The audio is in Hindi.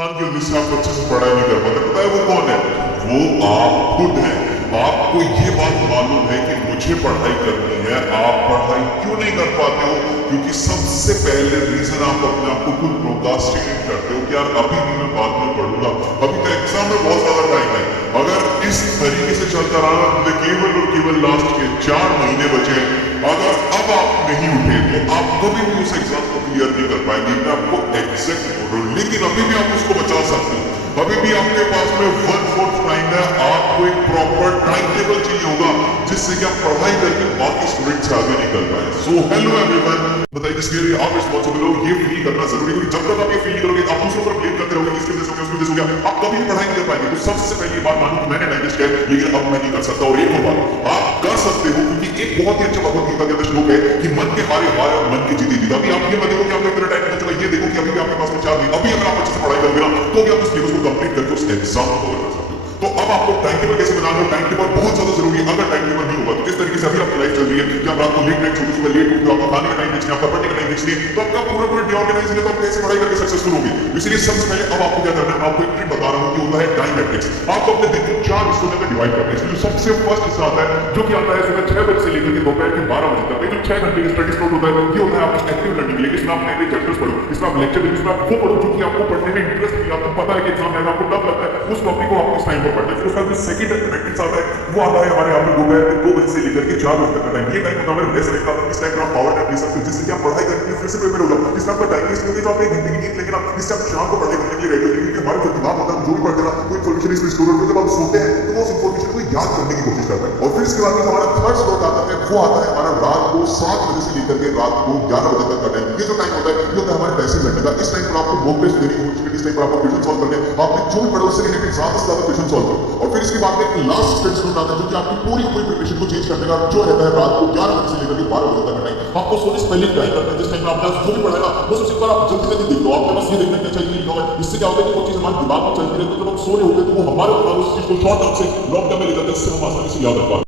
कि 19 लाख बच्चे से पढ़ाई नहीं कर पाते, पता है वो कौन है? वो आप खुद हैं। आपको ये बात मालूम है कि मुझे पढ़ाई करनी है, आप पढ़ाई क्यों नहीं कर पाते हो? क्योंकि सबसे पहले रीजन आप अपने आप को खुद प्रोक्रास्टिनेट करते हो कि यार अभी भी मैं बाद में पढ़ूंगा, अभी तो एग्जाम में बहुत ज्यादा टाइम है। अगर इस तरीके से चलता रहा तो केवल और केवल लास्ट के 4 महीने बचे, अगर अब आप नहीं उठे तो आप कभी भी उस एग्जाम को क्लियर नहीं कर पाएंगे। मैं आपको एग्जैक्ट बोल रहा हूं, लेकिन अभी भी आप उसको बचा सकते हो। अभी भी आपके पास में 1/4 टाइम है। आपको एक प्रॉपर टाइम टेबल चाहिए होगा जिससे कि आप पढ़ाई करके बाकी स्टूडेंट से आगे निकल पाए। सो हेलो एवरीवन, बताइए इसके लिए आप रिस्पॉन्सिबल हो। ये फील करना जरूरी है, जब तक आप ये फील करोगे आप दूसरों पर ब्लेम करते रहोगे, इसकी वजह से हो गया, उसकी वजह से हो गया, आप कभी पढ़ाई नहीं कर पाएंगे। तो सबसे पहली बात मानो कि मैंने टाइम वेस्ट किया लेकिन अब मैं नहीं कर सकता। और एक और बात आप कर सकते हो, क्योंकि एक बहुत ही अच्छा भगवत गीता के अंदर श्लोक है कि मन के हारे हार और मन के जीते जीत। अभी आप ये मत देखो कि आपका इतना टाइम निकल चुका, ये देखो कि अभी भी आपके पास में 4 दिन, अभी अगर आप अच्छे से पढ़ाई करोगे ना तो भी आप उस सिलेबस को कंप्लीट करके उस एग्जाम को कवर कर सकते हो। तो अब आपको टाइम टेबल कैसे बनाना है? टाइम टेबल बहुत ज्यादा जरूरी है। अगर टाइम टेबल नहीं होगा तो जिस तरीके से अभी आपकी लाइफ चल रही है कि आप रात को लेट नाइट सोते, सुबह लेट उठते हो, आपका खाने का टाइम फिक्स नहीं, आपका पढ़ने का टाइम फिक्स नहीं, तो आपका पूरा डे ऑर्गेनाइज नहीं, तो आप कैसे पढ़ाई करके सक्सेसफुल होंगे? इसलिए सबसे पहले अब आपको क्या करना है, मैं आपको एक ट्रिक बता रहा हूं कि होता है टाइम मैट्रिक्स। आपको अपने दिन को 4 हिस्सों में डिवाइड करना है। इसमें सबसे फर्स्ट हिस्सा आता है जो कि आता है सुबह 6 बजे से लेकर के दोपहर के 12 बजे तक। जो 6 घंटे का स्टडी स्लॉट होता है ये होता है आपकी एक्टिव लर्निंग के लिए। इसमें आप नए नए चैप्टर्स पढ़ो, इसमें आप लेक्चर देखो, इसमें आप वो पढ़ो जो कि आपको पढ़ने में इंटरेस्ट नहीं, आपको पता है कि एग्जाम में आपको डर लगता है, उस टॉपिक को आपको इस टाइम पर पढ़ना है। फिर उसका जो सेकंड मैट्रिक्स आता है वो आता है हमारे यहाँ पे दोपहर के 2 बजे से लेकर के 4 बजे तक का टाइम। ये टाइम होता है हमारे रेस्ट का। इस टाइम पर आप पावर नैप ले सकते हो जिससे कि आप पढ़ाई करके फिर से प्रिपेयर हो जाओ। इस टाइम पर टाइम वेस्ट होगी तो आप 1 घंटे की नींद लेकिन आप इस टाइम शाम को पढ़ाई करने के लिए रेडी हो, क्योंकि हमारे जो दिमाग होता है जो भी पढ़ते ना वो इन्फॉर्मेशन इसमें स्टोर होती है। जब आप सोते हैं तो वो उस इन्फॉर्मेशन को याद करने की कोशिश करता है। और फिर इसके बाद में हमारा थर्ड स्लॉट आता है, वो आता है हमारा रात को 7 बजे से लेकर के रात को 11 बजे तक का टाइम। ये जो टाइम होता है ये होता है हमारे पैसे लड़ने का। इस टाइम पर आपको मॉक टेस्ट देने की कोशिश करें, इस टाइम पर आपको क्वेश्चन सॉल्व करने, आपने जो भी पढ़ा उससे रिलेटेड ज्यादा से ज्यादा क्वेश्चन सॉल्व करो। और फिर इसके बाद में एक लास्ट स्लॉट आता है जो कि आपकी पूरी प्रिपरेशन को चेंज करने का, जो रहता है रात को 11 बजे से लेकर के 12 बजे तक का टाइम। आपको सोने से पहले टाइम करना है। जिस टाइम पर आपने जो भी पढ़ा है ना वो सबसे एक बार आप जल्दी जल्दी देख लो। आपके पास ये देखना है कि अच्छा ये लिखा हुआ है, इससे क्या होता है कि वो चीज हमारे दिमाग में चलती रहती है। तो जब हम सो रहे होते हैं तो वो हमारे दिमाग उस चीज को शॉर्ट टर्म से लॉन्ग टर्म में ले जाते हैं, इससे हम आसानी से याद रख पाते हैं।